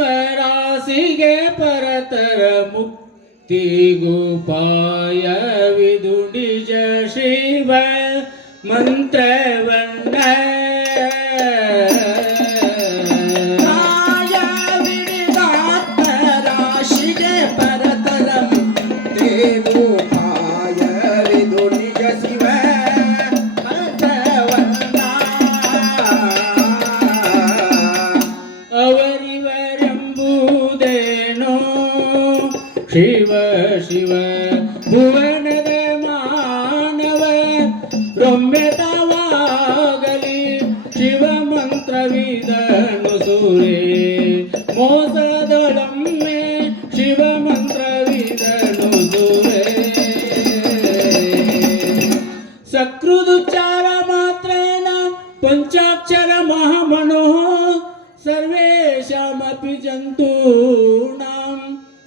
ಕಾಯವಿಡಿದಾತ್ಮರಾಸಿಗೆ ಪರತರ ಮುಕ್ತಿಗುಪಾಯವಿದು ನಿಜ ಶಿವ ಮಂತ್ರವನ್ನ ಮಂತ್ರವಿದನು ಸೂರೇ ಮೋಸದೊಳಮ್ಮೆ ಶಿವ ಮಂತ್ರವಿದನು ಸೂರೇ ಸಕೃದುಚ್ಚಾರ ಮಾತ್ರೇಣ ಪಂಚಾಕ್ಷರ ಮಹಾಮನೋ ಸರ್ವೇಷಾಮಪಿ ಜಂತೂನಾಂ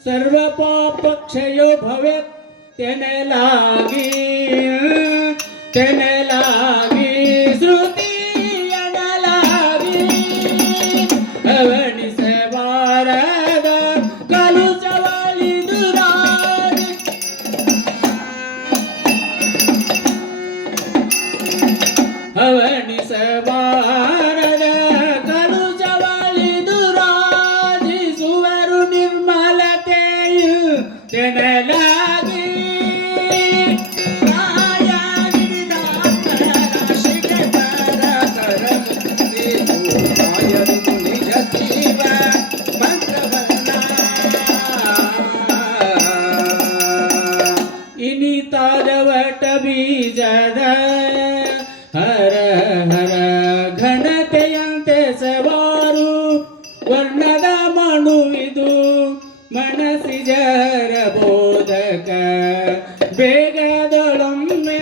ಸರ್ವಪಾಪಕ್ಷಯೋ ಭವೇತ್ ತೆನಲಾಗಿ ತೆನಲಾಗಿ ವಂತೆ ಸವಾರು ವರ್ಣದ ಇದು. ಮನಸ್ಸಿ ಜರ ಬೋಧಕ ಬೇಗದೊಳೊಮ್ಮೆ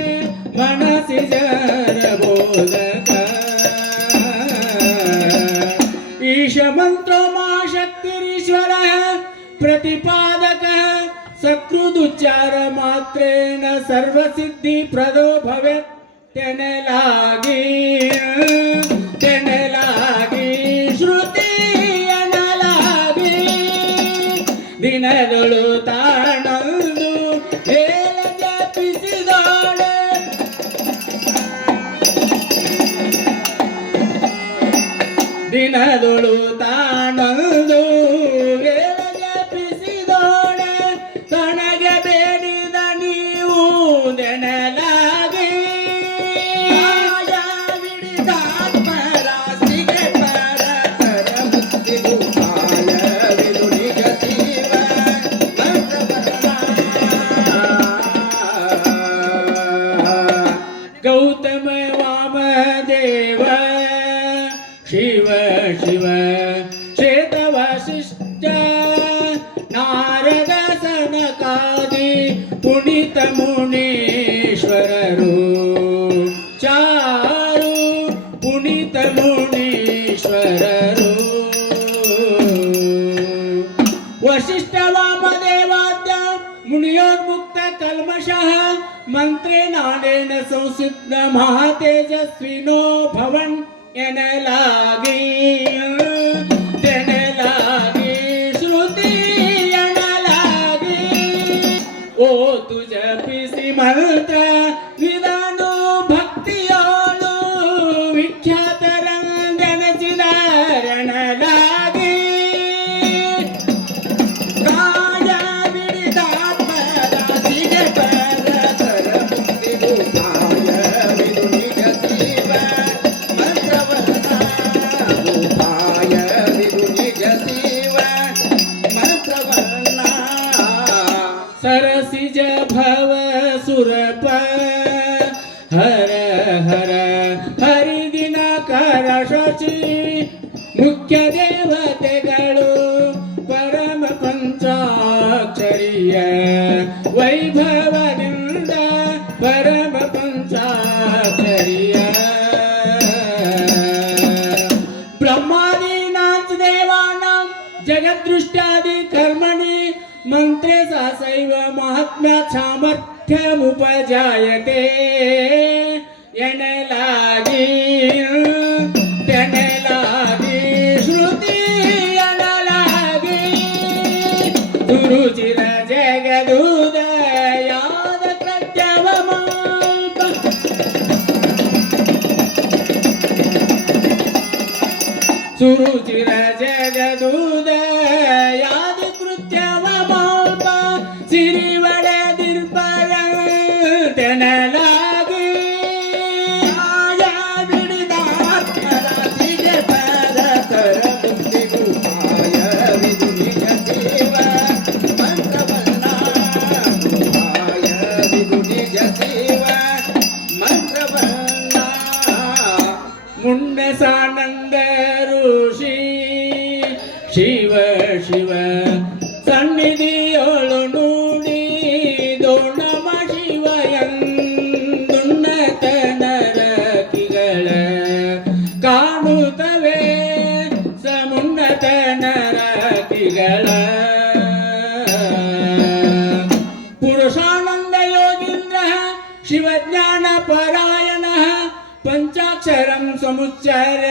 ಮನಸ್ಸಿ ಜರ ಬೋಧಕ ಈಶ ಮಂತ್ರ ಮಾ ಶಕ್ತಿರೀಶ್ವರ ಪ್ರತಿಪಾದಕ. ಸಕೃದುಚ್ಚಾರ ಮಾತ್ರೇಣ ಸರ್ವಸಿದ್ಧಿ ಪ್ರದೋ ಭವೆತ್ತನೆಲಾಗಿ ಶ್ರುತಿಯನಲಾಗಿ ದಿನದೊಳು ತಾಣಂದು ಹೇಳ ತಾಣಂದು चारु मुनितरुश्वर वसिष्ठ वामदेवाद्य मुनियोन्मुक्त कल्मषः मन्त्रे संसिद्ध महातेजस्विनो भवन् भवन्यैलागी सरसिज भव सुरप हर हर ಹರಿದಿನ ಕರ ಶಚಿ ಮುಖ್ಯ ದೇವತೆಗಳು ಪರಮ ಪಂಚಾಕ್ಷರಿಯ ವೈಭವದಿಂದ మంత్రే సైవ మహాత్మ సామర్థ్యముపజాయతే ఎనలాగి తెనలాగి శృతి ఎనలాగి జగదూ ಶಿವಜ್ಞಾನ ಪಾರಾಯಣ. ಪಂಚಾಕ್ಷರಂ ಸಮುಚ್ಚಾರ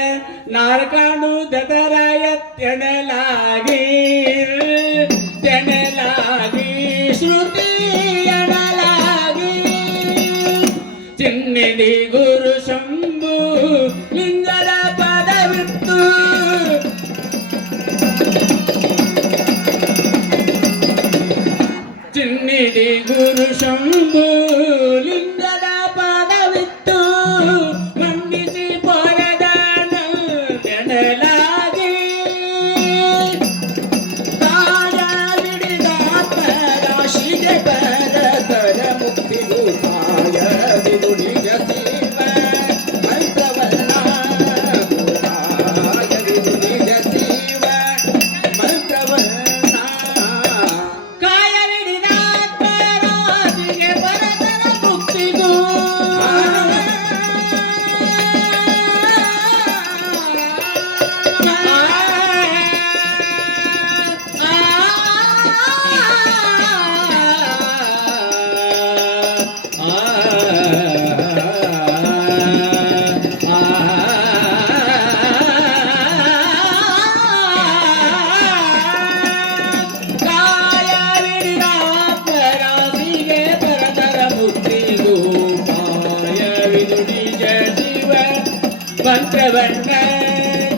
ನಾಲ್ಕಾಣು ದತರಾಯ ತೆಣಲಾಗಿ ತೆಣಲಾಗಿ ಶ್ರುತಿ ಎಣಲಾಗಿ ಚಿನ್ನಿಡಿ ಮಂತ್ರವನ್ನ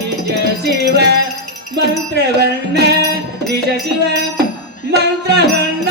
ನಿಜ ಶಿವ ಮಂತ್ರವನ್ನ ನಿಜ ಶಿವ ಮಂತ್ರವನ್ನ